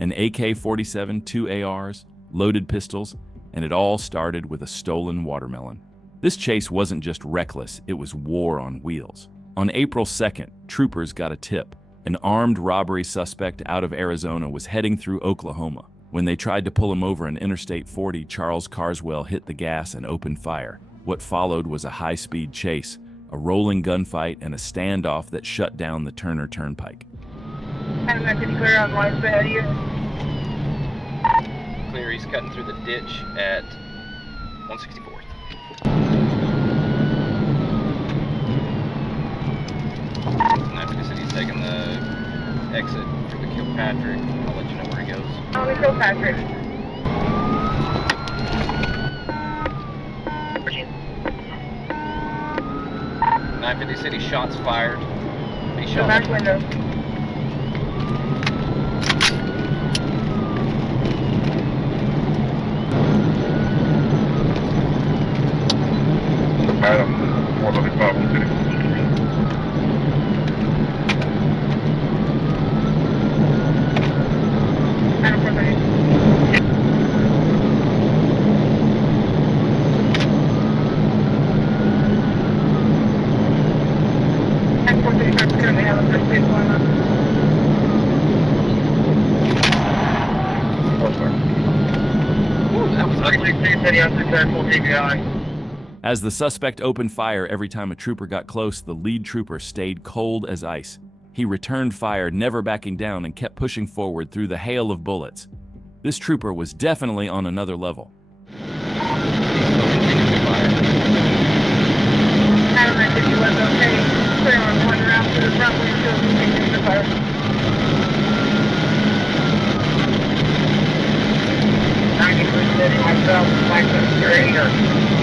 an AK-47, 2 ARs, loaded pistols, and it all started with a stolen watermelon. This chase wasn't just reckless, it was war on wheels. On April 2nd, troopers got a tip. An armed robbery suspect out of Arizona was heading through Oklahoma. When they tried to pull him over on Interstate 40, Charles Carswell hit the gas and opened fire. What followed was a high-speed chase, a rolling gunfight, and a standoff that shut down the Turner Turnpike. Clear on line ahead of you. Clear, he's cutting through the ditch at 164th. After said he's taking the exit for the Kilpatrick. I'll let you know where he goes. Oh, the Kilpatrick. 950 City, shots fired. He The shot. back window. Adam, 495 City. Adam 430. Adam 435 currently have a first base going on. Ooh, that was ugly. City on successful TBI. As the suspect opened fire every time a trooper got close, the lead trooper stayed cold as ice. He returned fire, never backing down, and kept pushing forward through the hail of bullets. This trooper was definitely on another level. Adam 950 was okay. Clear on one round to the front windshield and continue to fire. City, myself, license 3 or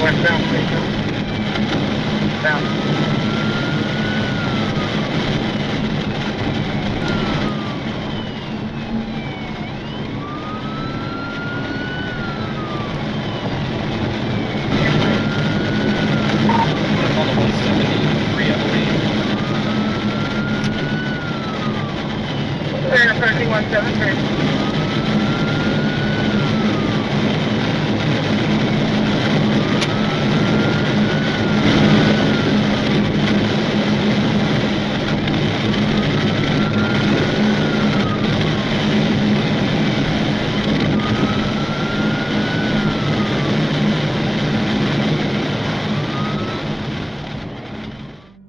westbound station. Down. On the 173, I believe. Clear approaching 173.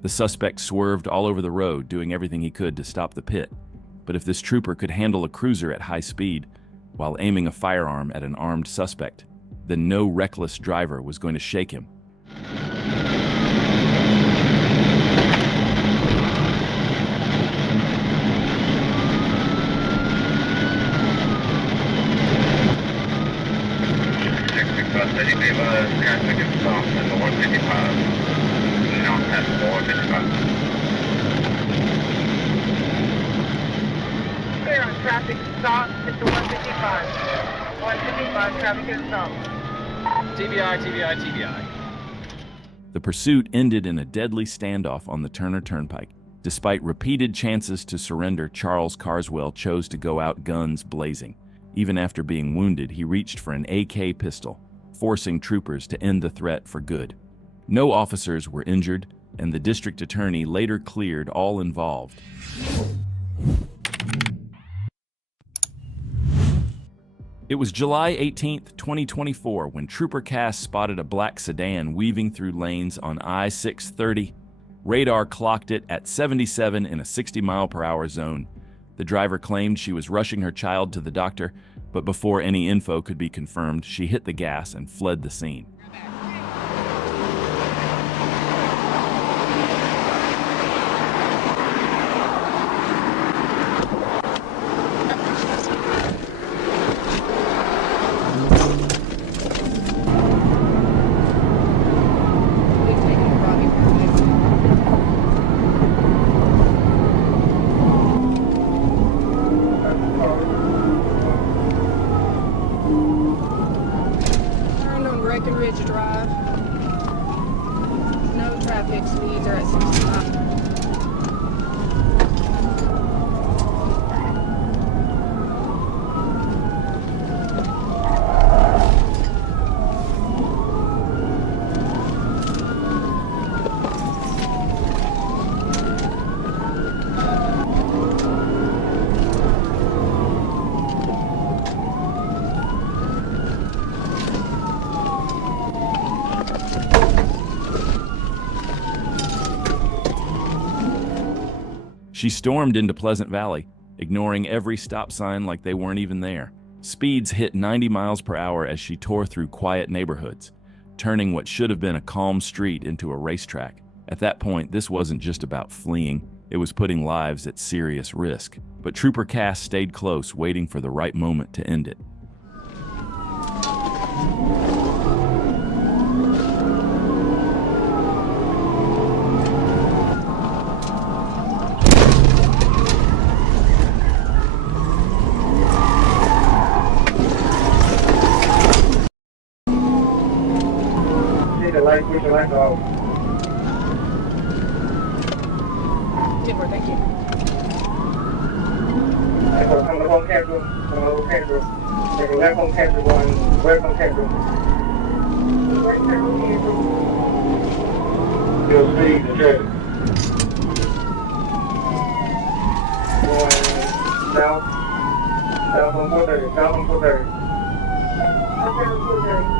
The suspect swerved all over the road, doing everything he could to stop the pit. But if this trooper could handle a cruiser at high speed while aiming a firearm at an armed suspect, then no reckless driver was going to shake him. City, we have a traffic and stop in the 155. Not past 455. Clear on traffic stop at the 155. 155 traffic and stop. TBI, TBI, TBI. The pursuit ended in a deadly standoff on the Turner Turnpike. Despite repeated chances to surrender, Charles Carswell chose to go out guns blazing. Even after being wounded, he reached for an AK pistol, forcing troopers to end the threat for good. No officers were injured, and the district attorney later cleared all involved. It was July 18, 2024, when Trooper Cass spotted a black sedan weaving through lanes on I-630. Radar clocked it at 77 in a 60-mile-per-hour zone. The driver claimed she was rushing her child to the doctor, but before any info could be confirmed, she hit the gas and fled the scene. Ridge Drive. No traffic, speeds are at 65. She stormed into Pleasant Valley, ignoring every stop sign like they weren't even there. Speeds hit 90 miles per hour as she tore through quiet neighborhoods, turning what should have been a calm street into a racetrack. At that point, this wasn't just about fleeing, it was putting lives at serious risk. But Trooper Cass stayed close, waiting for the right moment to end it. Push the lights off. Timber, thank you. Come to home capital. Come to home capital. Take a left home capital, going west home capital. West home capital. You'll see the traffic. Going south. South on 430. South on 430. Okay, on 430.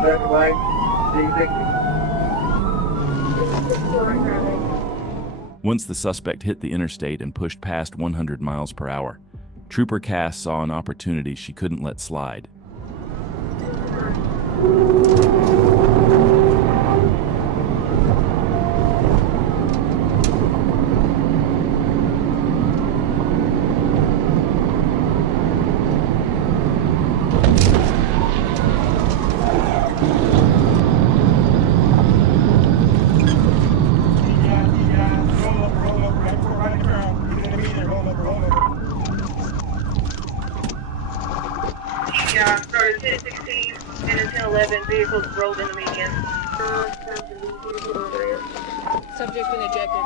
Traffic light, D60. Once the suspect hit the interstate and pushed past 100 miles per hour, Trooper Cass saw an opportunity she couldn't let slide. Started 1016 and 1011 vehicles rolled in the median. Subject been ejected.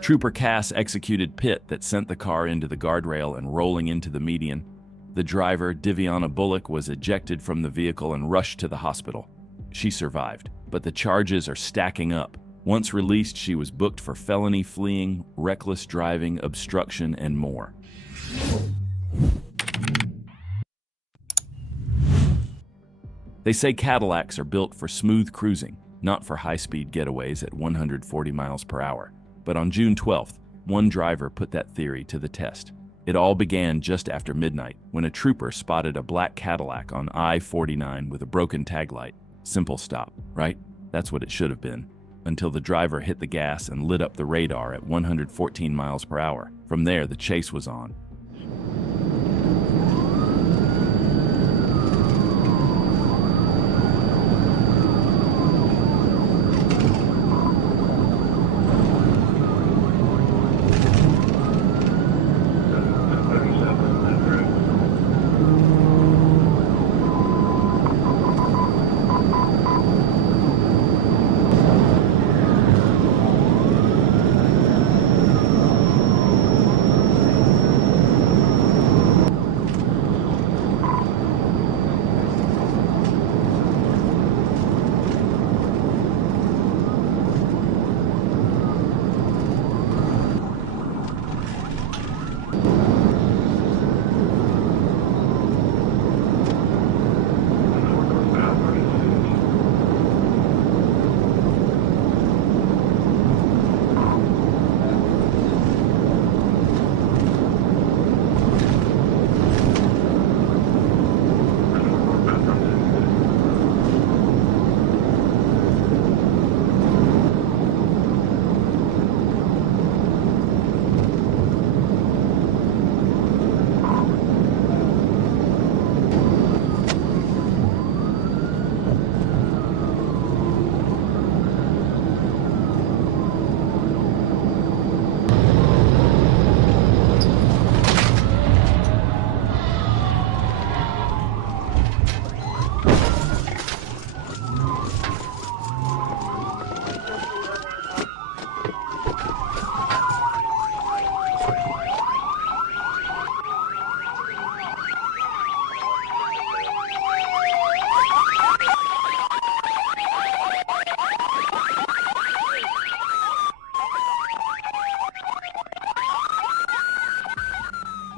Trooper Cass executed pit that sent the car into the guardrail and rolling into the median. The driver, Diviana Bullock, was ejected from the vehicle and rushed to the hospital. She survived, but the charges are stacking up. Once released, she was booked for felony fleeing, reckless driving, obstruction, and more. They say Cadillacs are built for smooth cruising, not for high-speed getaways at 140 miles per hour. But on June 12th, one driver put that theory to the test. It all began just after midnight, when a trooper spotted a black Cadillac on I-49 with a broken taillight. Simple stop, right? That's what it should have been. Until the driver hit the gas and lit up the radar at 114 miles per hour. From there, the chase was on.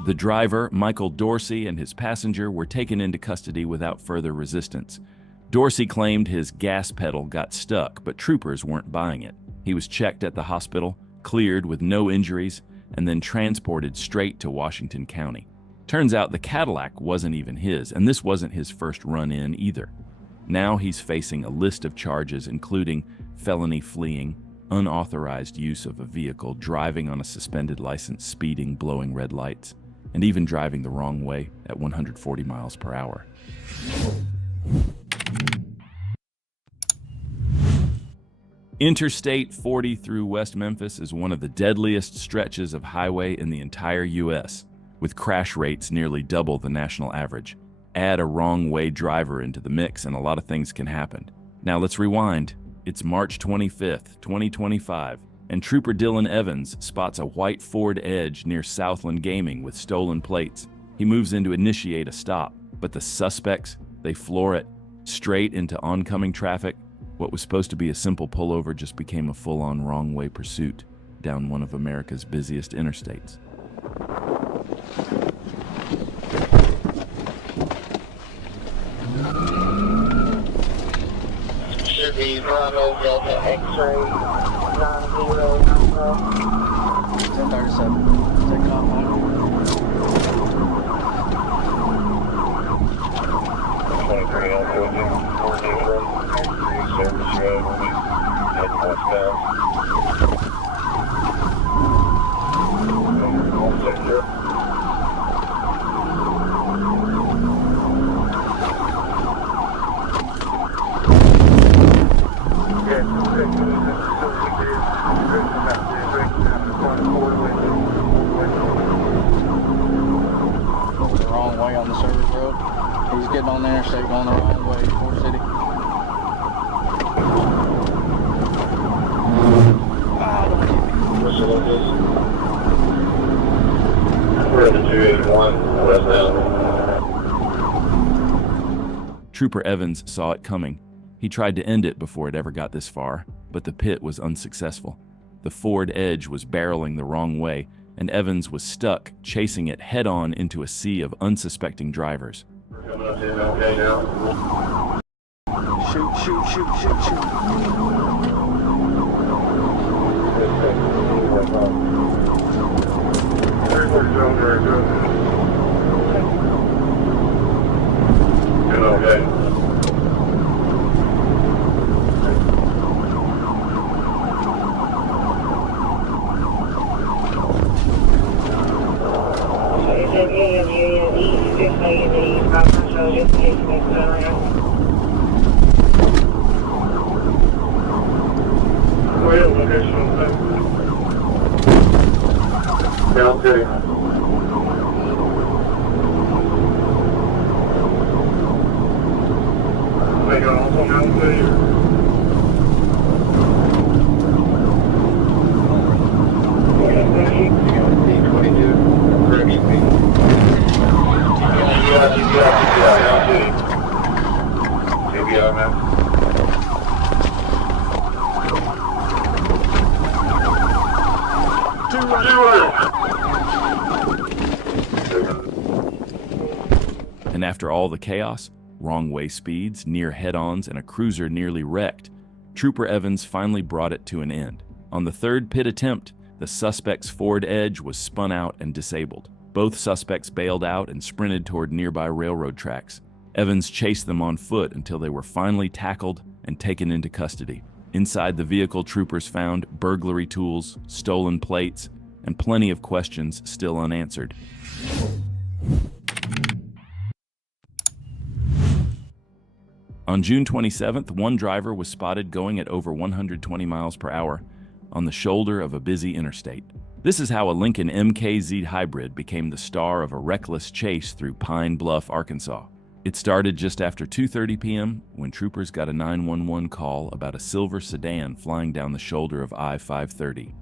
The driver, Michael Dorsey, and his passenger were taken into custody without further resistance. Dorsey claimed his gas pedal got stuck, but troopers weren't buying it. He was checked at the hospital, cleared with no injuries, and then transported straight to Washington County. Turns out the Cadillac wasn't even his, and this wasn't his first run-in either. Now he's facing a list of charges including felony fleeing, unauthorized use of a vehicle, driving on a suspended license, speeding, blowing red lights, and even driving the wrong way at 140 miles per hour. Interstate 40 through West Memphis is one of the deadliest stretches of highway in the entire U.S., with crash rates nearly double the national average. Add a wrong-way driver into the mix and a lot of things can happen. Now let's rewind. It's March 25th, 2025, and Trooper Dylan Evans spots a white Ford Edge near Southland Gaming with stolen plates. He moves in to initiate a stop, but the suspects, they floor it straight into oncoming traffic. What was supposed to be a simple pullover just became a full-on wrong-way pursuit down one of America's busiest interstates. Should be Bravo Delta X-ray 9090. 1037. Taking off on 23 on 14 road. Service road. Head westbound. All sector. the wrong way on the service road. He's getting on the interstate going the wrong way, Fort City. What's the location? We're at the 281 westbound. Trooper Evans saw it coming. He tried to end it before it ever got this far, but the pit was unsuccessful. The Ford Edge was barreling the wrong way, and Evans was stuck, chasing it head-on into a sea of unsuspecting drivers. We're coming up to MLK now. Shoot, shoot, shoot, shoot, shoot. MLK. Down City. Make it also Down City. And after all the chaos, wrong-way speeds, near head-ons, and a cruiser nearly wrecked, Trooper Evans finally brought it to an end. On the third pit attempt, the suspect's Ford Edge was spun out and disabled. Both suspects bailed out and sprinted toward nearby railroad tracks. Evans chased them on foot until they were finally tackled and taken into custody. Inside the vehicle, troopers found burglary tools, stolen plates, and plenty of questions still unanswered. On June 27th, one driver was spotted going at over 120 miles per hour on the shoulder of a busy interstate. This is how a Lincoln MKZ hybrid became the star of a reckless chase through Pine Bluff, Arkansas. It started just after 2:30 p.m. when troopers got a 911 call about a silver sedan flying down the shoulder of I-530.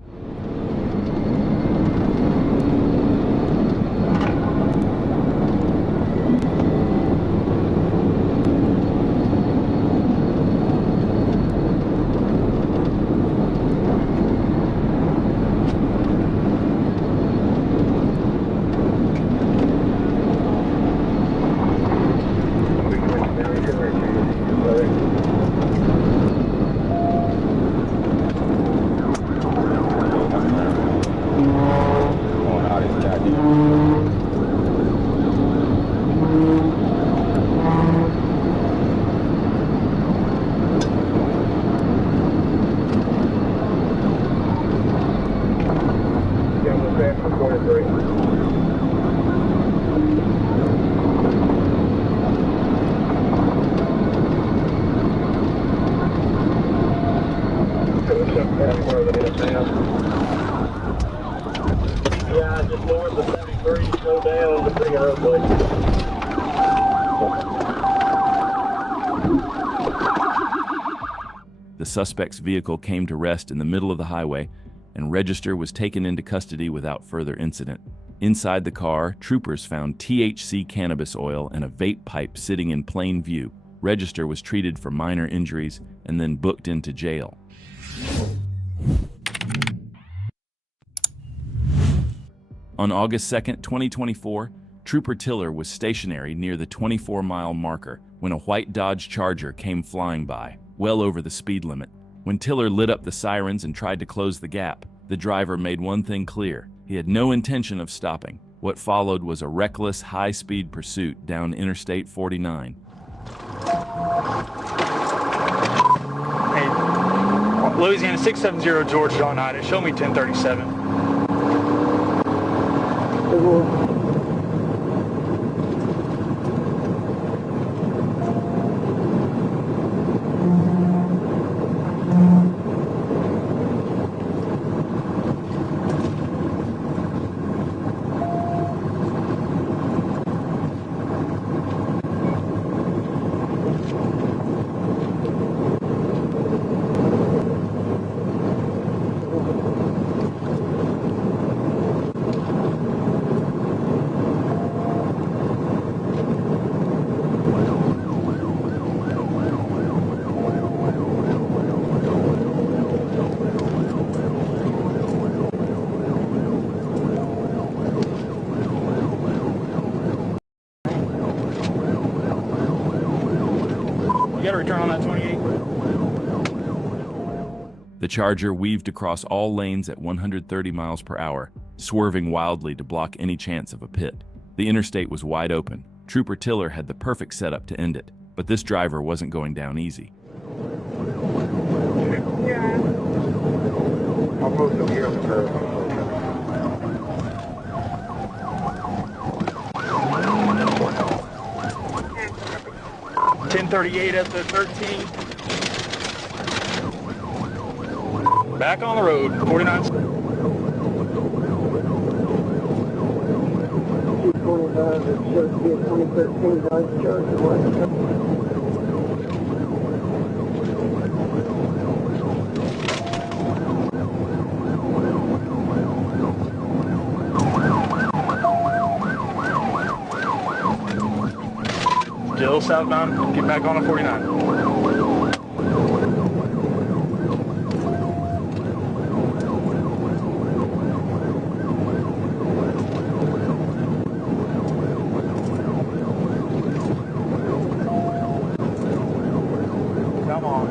Yeah, just north of 73, slow down to bring a roadway. The suspect's vehicle came to rest in the middle of the highway, and Register was taken into custody without further incident. Inside the car, troopers found THC cannabis oil and a vape pipe sitting in plain view. Register was treated for minor injuries and then booked into jail. On August 2, 2024, Trooper Tiller was stationary near the 24-mile marker when a white Dodge Charger came flying by, well over the speed limit. When Tiller lit up the sirens and tried to close the gap, the driver made one thing clear: he had no intention of stopping. What followed was a reckless, high-speed pursuit down Interstate 49. Hey, Louisiana 670 George John Ida, show me 1037. You got to return on that 28. The Charger weaved across all lanes at 130 miles per hour, swerving wildly to block any chance of a pit. The interstate was wide open. Trooper Tiller had the perfect setup to end it, but this driver wasn't going down easy. Yeah. I'll move them here on the curve. 1038 at the 13. Back on the road, 49. 225, it shows to be a 2013 Dodge Charger. Still southbound, get back on the 49. Come on.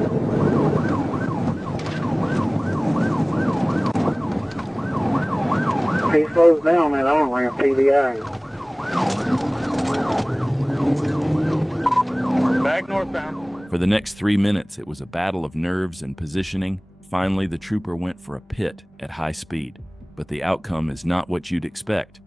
If he slows down, man, I don't like a PDI. Back northbound. For the next 3 minutes, it was a battle of nerves and positioning. Finally, the trooper went for a pit at high speed, but the outcome is not what you'd expect.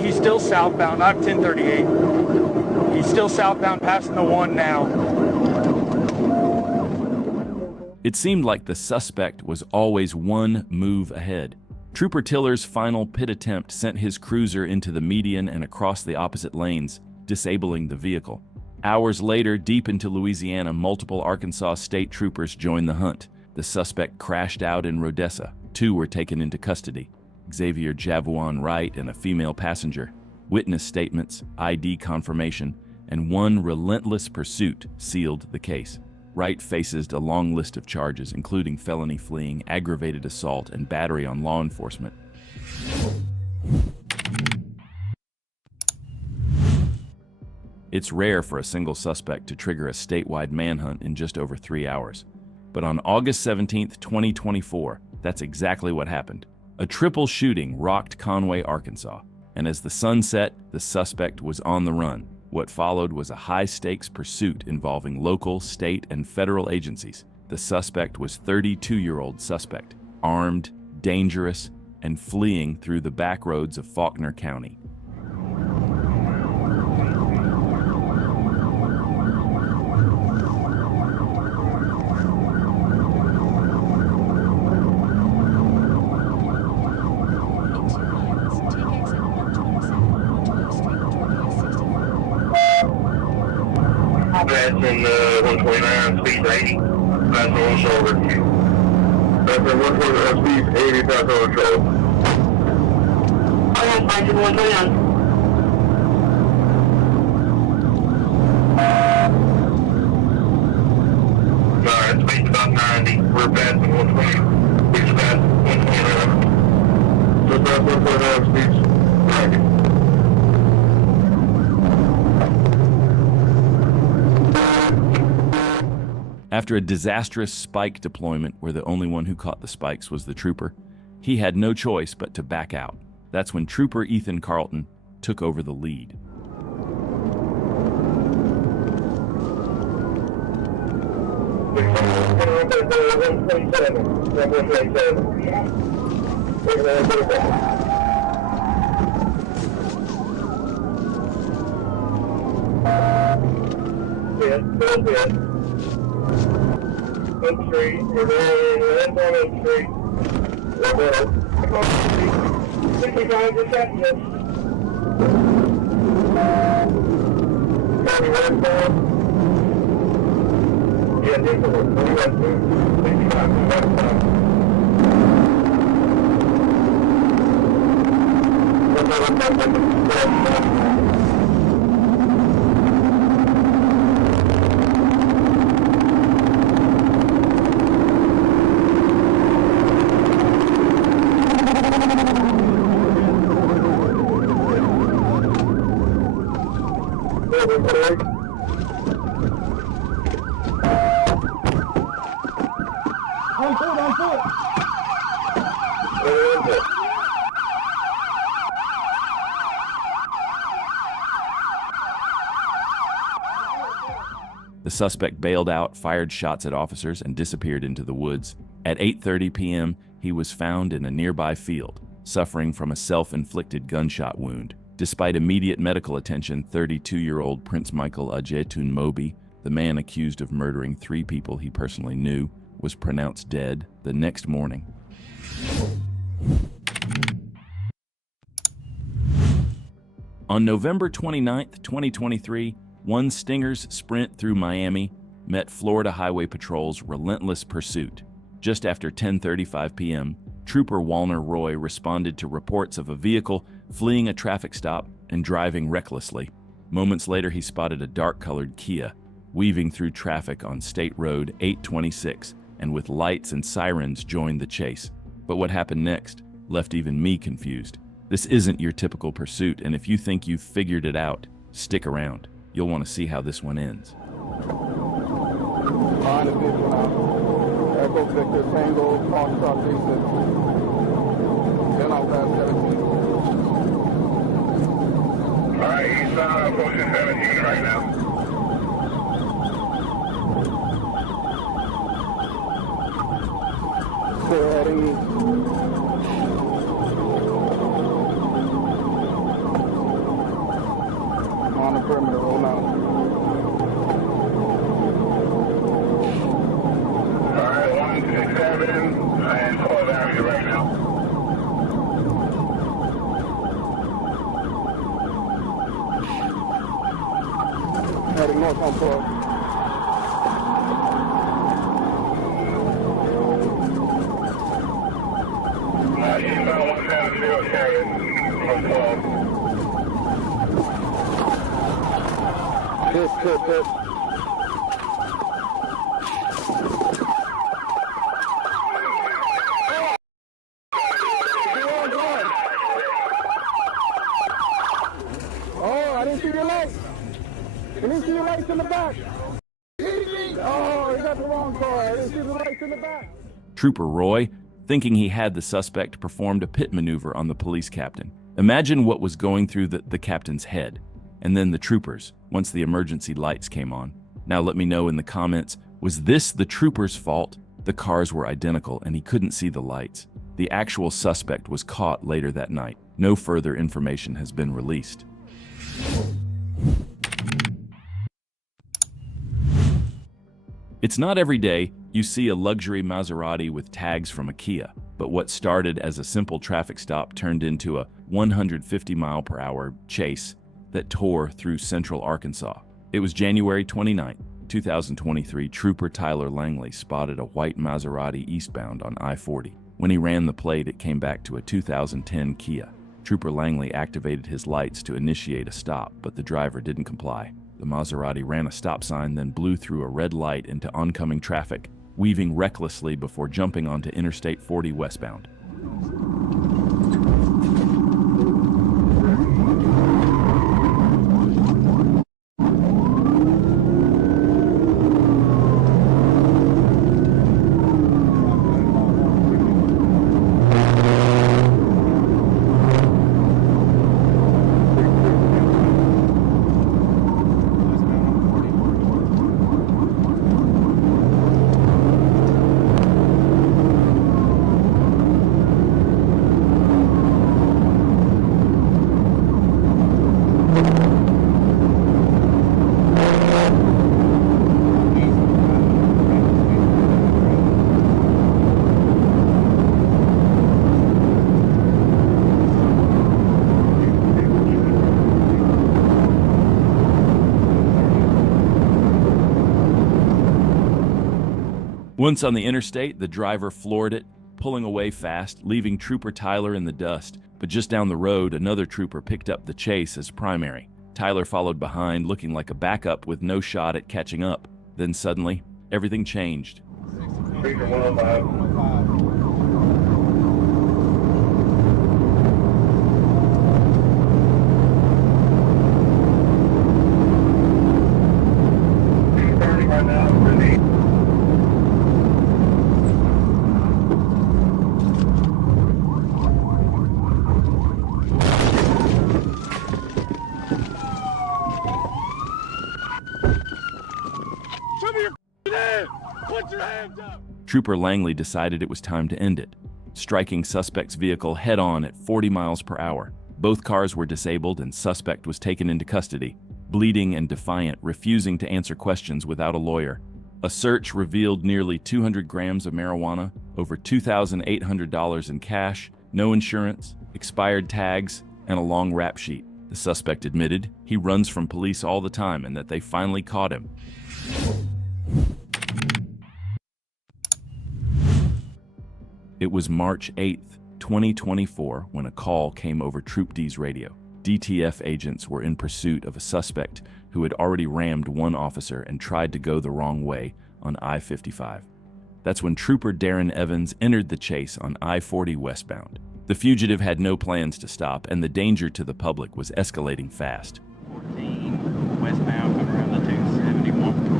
He's still southbound. I'm 1038. He's still southbound, passing the 1 now. It seemed like the suspect was always one move ahead. Trooper Tiller's final pit attempt sent his cruiser into the median and across the opposite lanes, disabling the vehicle. Hours later, deep into Louisiana, multiple Arkansas state troopers joined the hunt. The suspect crashed out in Rodessa. 2 were taken into custody: Xavier Javuan Wright and a female passenger. Witness statements, ID confirmation, and 1 relentless pursuit sealed the case. Wright faces a long list of charges, including felony fleeing, aggravated assault, and battery on law enforcement. It's rare for a single suspect to trigger a statewide manhunt in just over 3 hours. But on August 17th, 2024, that's exactly what happened. A triple shooting rocked Conway, Arkansas, and as the sun set, the suspect was on the run. What followed was a high-stakes pursuit involving local, state, and federal agencies. The suspect was 32-year-old suspect, armed, dangerous, and fleeing through the back roads of Faulkner County. That's in 129, speed 80. That's on shoulder. That's in 129, speed 80, that's on shoulder. I don't find you 129. Alright, speed's about 90. We're passing 120. Speed's past 129. Just past 129, speed's 90. After a disastrous spike deployment where the only one who caught the spikes was the trooper, he had no choice but to back out. That's when Trooper Ethan Carlton took over the lead. Oak Street, we're going on Oak Street. We're going on 65 to 70. County westbound. Yeah, this is 65 to 75. On foot. The suspect bailed out, fired shots at officers, and disappeared into the woods. At 8:30 p.m., he was found in a nearby field, suffering from a self-inflicted gunshot wound. Despite immediate medical attention, 32-year-old Prince Michael Ajetun Moby, the man accused of murdering 3 people he personally knew, was pronounced dead the next morning. On November 29, 2023, one Stinger's sprint through Miami met Florida Highway Patrol's relentless pursuit. Just after 10:35 p.m., Trooper Walner Roy responded to reports of a vehicle fleeing a traffic stop and driving recklessly. Moments later, he spotted a dark-colored Kia weaving through traffic on State Road 826, and with lights and sirens joined the chase. But what happened next left even me confused. This isn't your typical pursuit, and if you think you've figured it out, stick around. You'll want to see how this one ends. Behind the vehicle now. Echo Victor Tango, cross stop Jason. Then I'll pass 17. Alright, he's approaching 17 right now. Still heading east. On the perimeter, roll out. Alright, 167 and 12 Avenue right now. Heading north on 12. Eastbound 170 carrying from 12. Good. Oh, I didn't see your lights. I didn't see your lights in the back. Oh, you got the wrong car. I didn't see the lights in the back. Trooper Roy, thinking he had the suspect, performed a pit maneuver on the police captain. Imagine what was going through the captain's head. And then the troopers, once the emergency lights came on. Now let me know in the comments, was this the trooper's fault? The cars were identical and he couldn't see the lights. The actual suspect was caught later that night. No further information has been released. It's not every day you see a luxury Maserati with tags from a Kia, but what started as a simple traffic stop turned into a 150-mile-per-hour chase that tore through central Arkansas. It was January 29, 2023. Trooper Tyler Langley spotted a white Maserati eastbound on I-40. When he ran the plate, it came back to a 2010 Kia. Trooper Langley activated his lights to initiate a stop, but the driver didn't comply. The Maserati ran a stop sign, then blew through a red light into oncoming traffic, weaving recklessly before jumping onto Interstate 40 westbound. Once on the interstate, the driver floored it, pulling away fast, leaving Trooper Tyler in the dust. But just down the road, another trooper picked up the chase as primary. Tyler followed behind, looking like a backup with no shot at catching up. Then suddenly, everything changed. Speaker 105. Turning right now, really. Trooper Langley decided it was time to end it, striking suspect's vehicle head-on at 40 miles per hour. Both cars were disabled and suspect was taken into custody, bleeding and defiant, refusing to answer questions without a lawyer. A search revealed nearly 200 grams of marijuana, over $2,800 in cash, no insurance, expired tags, and a long rap sheet. The suspect admitted he runs from police all the time and that they finally caught him. It was March 8, 2024, when a call came over Troop D's radio. DTF agents were in pursuit of a suspect who had already rammed one officer and tried to go the wrong way on I-55. That's when Trooper Darren Evans entered the chase on I-40 westbound. The fugitive had no plans to stop, and the danger to the public was escalating fast. 14 westbound, coming around the 271.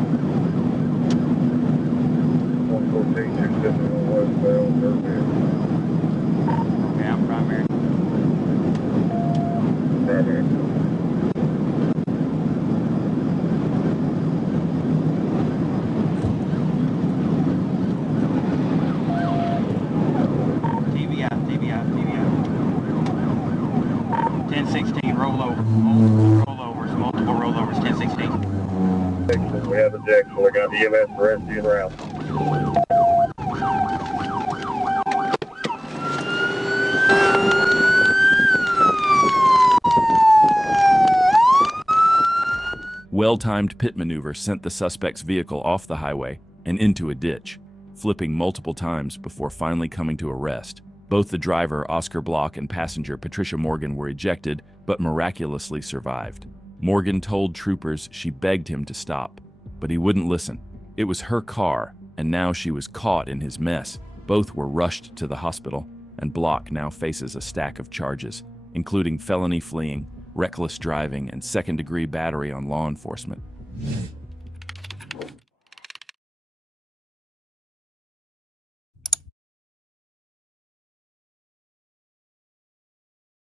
114, 271 westbound, Okay, I'm primary. primary. TBI. 1016, rollover. Multiple rollovers, 1016. We have the Jackson. We got EMS for rescue and route. Well-timed pit maneuver sent the suspect's vehicle off the highway and into a ditch, flipping multiple times before finally coming to a rest. Both the driver, Oscar Block, and passenger, Patricia Morgan, were ejected, but miraculously survived. Morgan told troopers she begged him to stop, but he wouldn't listen. It was her car, and now she was caught in his mess. Both were rushed to the hospital, and Block now faces a stack of charges, including felony fleeing, reckless driving, and second-degree battery on law enforcement.